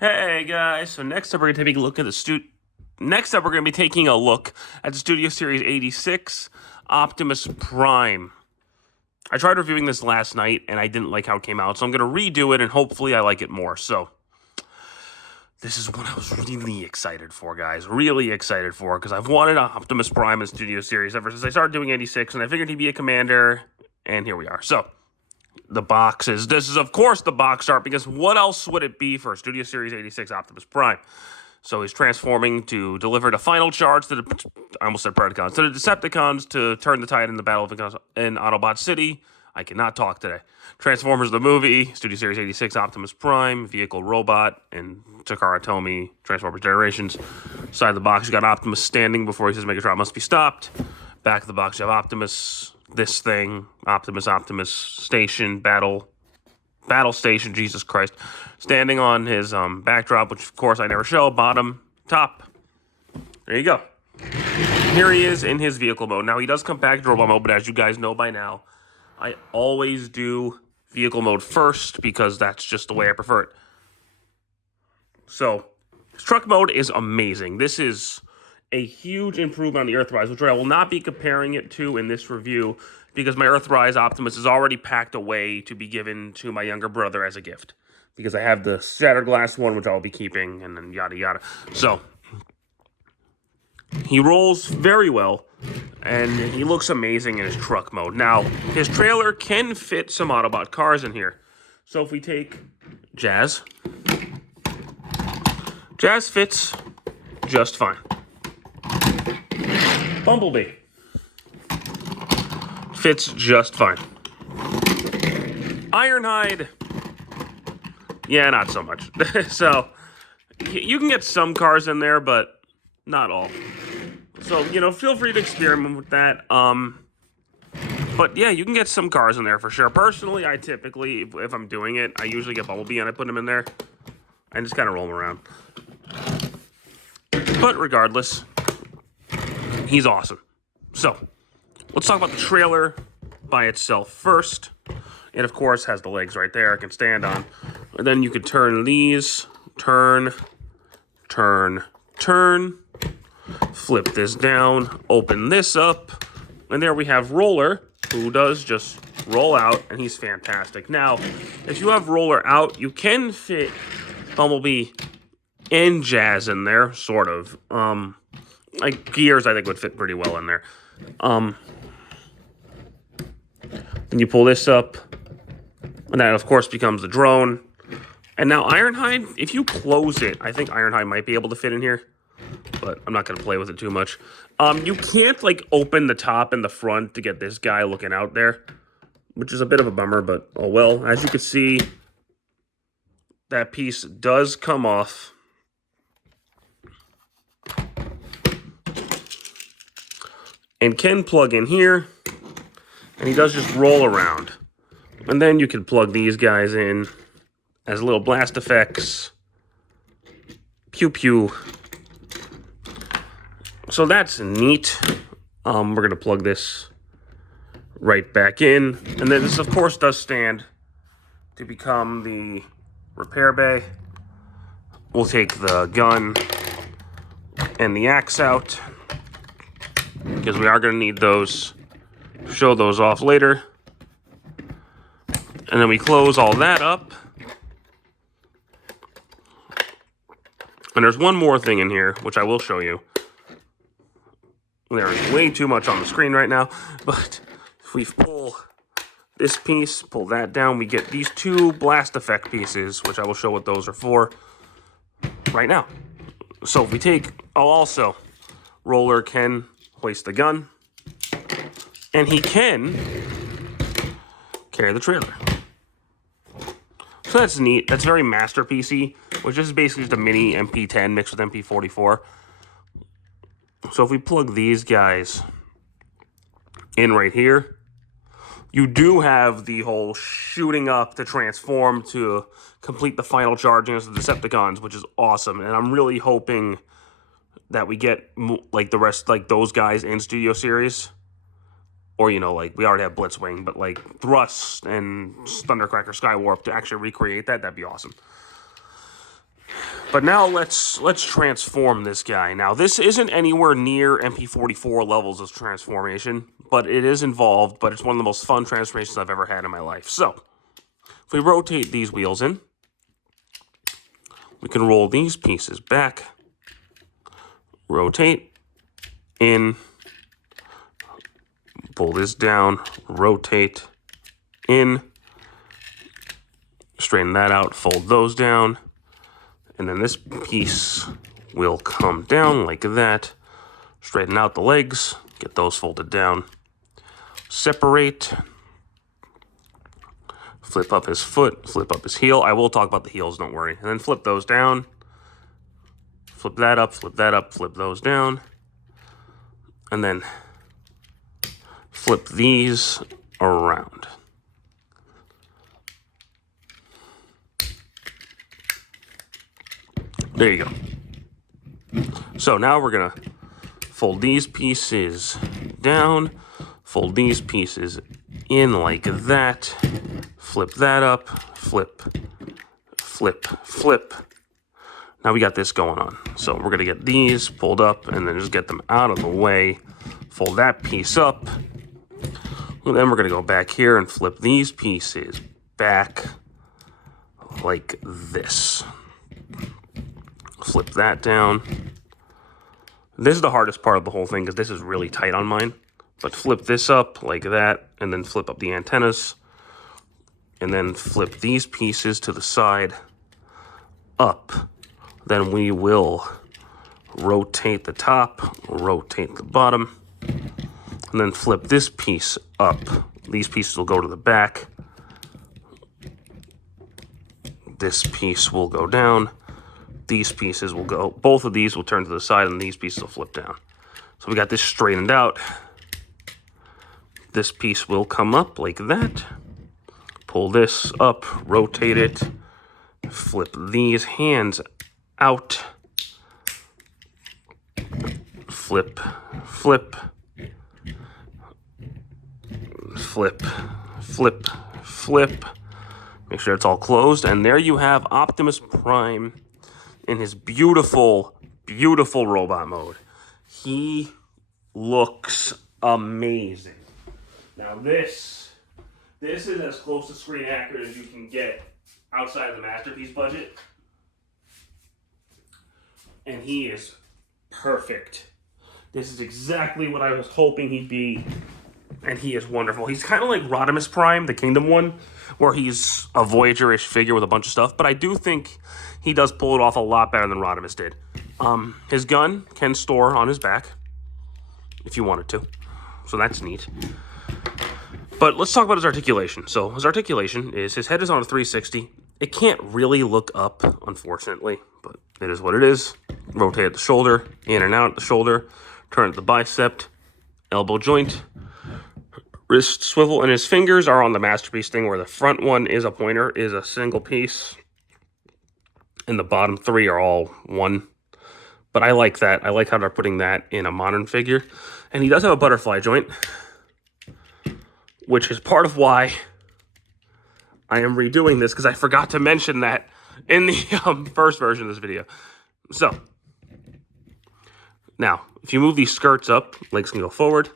Hey guys, so next up we're gonna take a look at the Next up we're gonna be taking a look at the Studio Series 86 Optimus Prime. I tried reviewing this last night and I didn't like how it came out, so I'm gonna redo it and hopefully I like it more. So this is what I was really excited for, guys. Really excited for, because I've wanted an Optimus Prime in Studio Series ever since I started doing 86, and I figured he'd be a commander, and here we are. So the boxes. This is, of course, the box art, because what else would it be for Studio Series 86 Optimus Prime? So he's transforming to deliver the final charge to the, I almost said Predacons, to the Decepticons to turn the tide in the Battle of in Autobot City. I cannot talk today. Transformers the movie, Studio Series 86 Optimus Prime, Vehicle Robot, and Takara Tomy, Transformers Generations. Side of the box, you got Optimus standing before he says Megatron must be stopped. Back of the box, you have Optimus, this thing, Optimus Station, Battle Station, Jesus Christ, standing on his backdrop, which of course I never show, bottom, top. There you go. Here he is in his vehicle mode. Now he does come back to robot mode, but as you guys know by now, I always do vehicle mode first because that's just the way I prefer it. So, his truck mode is amazing. This is a huge improvement on the Earthrise, which I will not be comparing it to in this review because my Earthrise Optimus is already packed away to be given to my younger brother as a gift. Because I have the Shattered Glass one, which I'll be keeping, and then yada yada. So, he rolls very well, and he looks amazing in his truck mode. Now, his trailer can fit some Autobot cars in here. So if we take Jazz, Jazz fits just fine. Bumblebee fits just fine. Ironhide, yeah, not so much. So, you can get some cars in there, but not all. So, feel free to experiment with that. But yeah, you can get some cars in there for sure. Personally, I typically, if I'm doing it, I usually get Bumblebee and I put him in there and just kind of roll him around. But regardless, he's awesome. So, let's talk about the trailer by itself first. It, of course, has the legs right there I can stand on. And then you can turn these, turn, flip this down, open this up, and there we have Roller, who does just roll out, and he's fantastic. Now, if you have Roller out, you can fit Bumblebee and Jazz in there, sort of. Like, Gears, I think, would fit pretty well in there. Then you pull this up, and that, of course, becomes the drone. And now Ironhide, if you close it, I think Ironhide might be able to fit in here. But I'm not going to play with it too much. You can't, open the top and the front to get this guy looking out there, which is a bit of a bummer, but oh well. As you can see, that piece does come off. And can plug in here, and he does just roll around. And then you can plug these guys in as little blast effects. Pew pew. So that's neat. We're going to plug this right back in. And then this, of course, does stand to become the repair bay. We'll take the gun and the axe out, because we are going to need those. Show those off later. And then we close all that up. And there's one more thing in here, which I will show you. There's way too much on the screen right now, but if we pull this piece, pull that down, we get these two blast effect pieces, which I will show what those are for right now. So if we take, also, Roller can hoist the gun, and he can carry the trailer. So that's neat. That's very masterpiecey, which is basically just a mini MP10 mixed with MP44. So if we plug these guys in right here, you do have the whole shooting up to transform to complete the final charge against the Decepticons, which is awesome. And I'm really hoping that we get the rest, those guys in Studio Series. Or, we already have Blitzwing, but Thrust and Thundercracker Skywarp to actually recreate that, that'd be awesome. But now let's transform this guy. Now, this isn't anywhere near MP44 levels of transformation, but it is involved, but it's one of the most fun transformations I've ever had in my life. So, if we rotate these wheels in, we can roll these pieces back, rotate, in, pull this down, rotate, in, straighten that out, fold those down, and then this piece will come down like that, straighten out the legs, get those folded down, separate, flip up his foot, flip up his heel. I will talk about the heels, don't worry. And then flip those down, flip that up, flip those down, and then flip these around. There you go. So now we're going to fold these pieces down, fold these pieces in like that, flip that up, flip, flip, flip. Now we got this going on. So we're going to get these pulled up and then just get them out of the way, fold that piece up, and then we're going to go back here and flip these pieces back like this. Flip that down. This is the hardest part of the whole thing because this is really tight on mine. But flip this up like that, and then flip up the antennas, and then flip these pieces to the side up. Then we will rotate the top, rotate the bottom, and then flip this piece up. These pieces will go to the back. This piece will go down. These pieces will go, both of these will turn to the side, and these pieces will flip down. So we got this straightened out. This piece will come up like that. Pull this up, rotate it, flip these hands out. Flip, flip, flip, flip, flip. Make sure it's all closed. And there you have Optimus Prime in his beautiful, beautiful robot mode. He looks amazing. Now this is as close to screen accurate as you can get outside of the Masterpiece budget. And he is perfect. This is exactly what I was hoping he'd be. And he is wonderful. He's kind of like Rodimus Prime, the Kingdom one, where he's a Voyager-ish figure with a bunch of stuff. But I do think he does pull it off a lot better than Rodimus did. His gun can store on his back if you wanted to. So that's neat. But let's talk about his articulation. So his articulation is his head is on a 360. It can't really look up, unfortunately, but it is what it is. Rotate at the shoulder, in and out at the shoulder, turn at the bicep, elbow joint, wrist swivel, and his fingers are on the Masterpiece thing where the front one is a pointer, is a single piece, and the bottom three are all one. But I like that. I like how they're putting that in a modern figure. And he does have a butterfly joint, which is part of why I am redoing this, because I forgot to mention that in the first version of this video. So, now, if you move these skirts up, legs can go forward.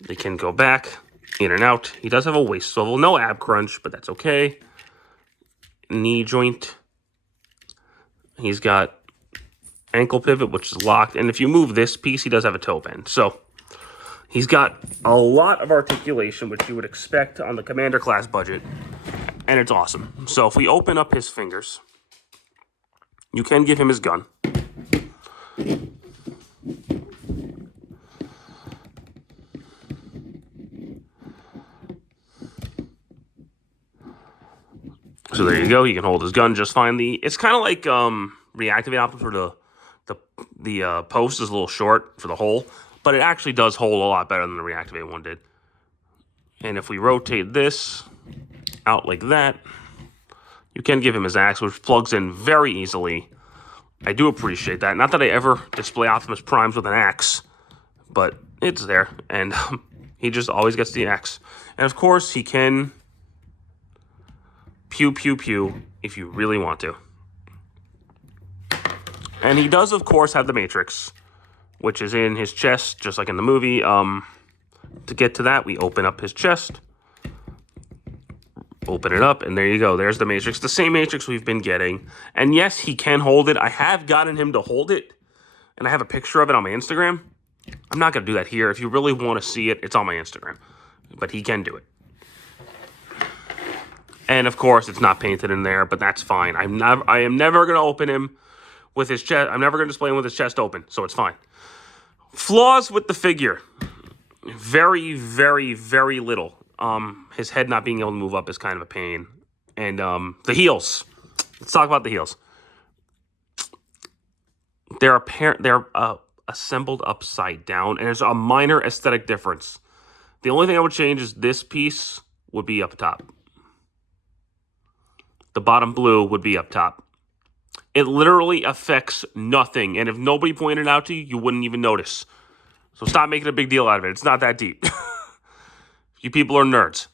They can go back, in and out. He does have a waist swivel. No ab crunch, but that's okay. Knee joint. He's got ankle pivot, which is locked. And if you move this piece, he does have a toe bend. So, he's got a lot of articulation, which you would expect on the Commander class budget. And it's awesome. So, if we open up his fingers, you can give him his gun. So there you go. He can hold his gun just fine. It's kind of like reactivate Optimus for the post is a little short for the hole, but it actually does hold a lot better than the reactivate one did. And if we rotate this out like that, you can give him his axe, which plugs in very easily. I do appreciate that. Not that I ever display Optimus Primes with an axe, but it's there, and he just always gets the axe. And of course, he can pew, pew, pew if you really want to. And he does, of course, have the Matrix, which is in his chest, just like in the movie. To get to that, we open up his chest. Open it up, and there you go. There's the Matrix. The same Matrix we've been getting. And yes, he can hold it. I have gotten him to hold it, and I have a picture of it on my Instagram. I'm not going to do that here. If you really want to see it, it's on my Instagram. But he can do it. And, of course, it's not painted in there, but that's fine. I am never going to open him with his chest. I'm never going to display him with his chest open, so it's fine. Flaws with the figure. Very, very, very little. His head not being able to move up is kind of a pain. And the heels. Let's talk about the heels. They're assembled upside down, and there's a minor aesthetic difference. The only thing I would change is this piece would be up top. The bottom blue would be up top. It literally affects nothing, and if nobody pointed it out to you, you wouldn't even notice. So stop making a big deal out of it. It's not that deep. You people are nerds.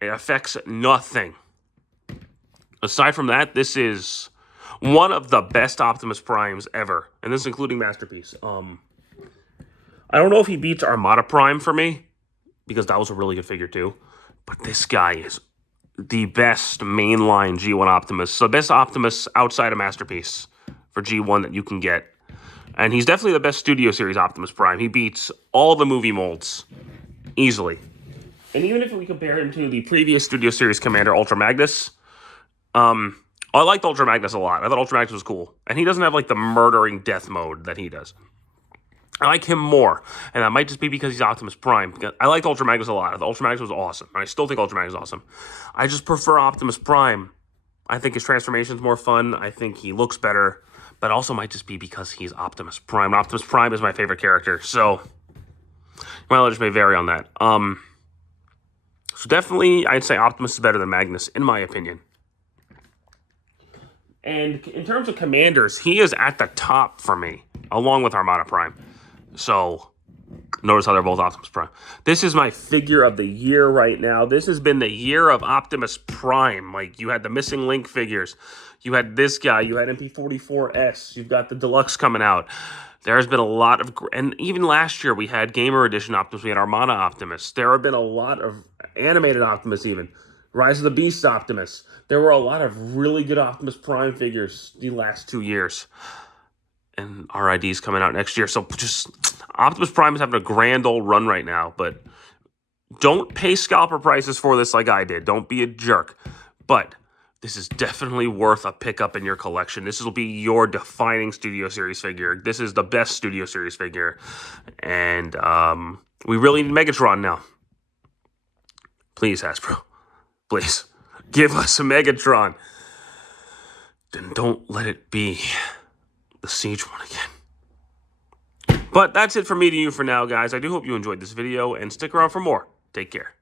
It affects nothing. Aside from that, this is one of the best Optimus Primes ever, and this is including Masterpiece. I don't know if he beats Armada Prime for me, because that was a really good figure too, but this guy is the best mainline G1 Optimus. So the best Optimus outside of Masterpiece for G1 that you can get. And he's definitely the best Studio Series Optimus Prime. He beats all the movie molds easily. And even if we compare him to the previous Studio Series Commander, Ultra Magnus, I liked Ultra Magnus a lot. I thought Ultra Magnus was cool. And he doesn't have, like, the murdering death mode that he does. I like him more. And that might just be because he's Optimus Prime. I liked Ultra Magnus a lot. I thought Ultra Magnus was awesome. And I still think Ultra Magnus is awesome. I just prefer Optimus Prime. I think his transformation is more fun. I think he looks better. But also might just be because he's Optimus Prime. Optimus Prime is my favorite character. So, mileage may vary on that. So definitely, I'd say Optimus is better than Magnus, in my opinion. And in terms of commanders, he is at the top for me, along with Armada Prime. So, notice how they're both Optimus Prime. This is my figure of the year right now. This has been the year of Optimus Prime. Like, you had the Missing Link figures. You had this guy. You had MP44S. You've got the Deluxe coming out. There's been a lot of... And even last year, we had Gamer Edition Optimus. We had Armada Optimus. There have been a lot of animated Optimus, even. Rise of the Beast Optimus. There were a lot of really good Optimus Prime figures the last 2 years. And RID's coming out next year. So just... Optimus Prime is having a grand old run right now. But don't pay scalper prices for this like I did. Don't be a jerk. But... this is definitely worth a pickup in your collection. This will be your defining Studio Series figure. This is the best Studio Series figure. And we really need Megatron now. Please, Hasbro. Please. Give us a Megatron. Then don't let it be the Siege one again. But that's it from me to you for now, guys. I do hope you enjoyed this video, and stick around for more. Take care.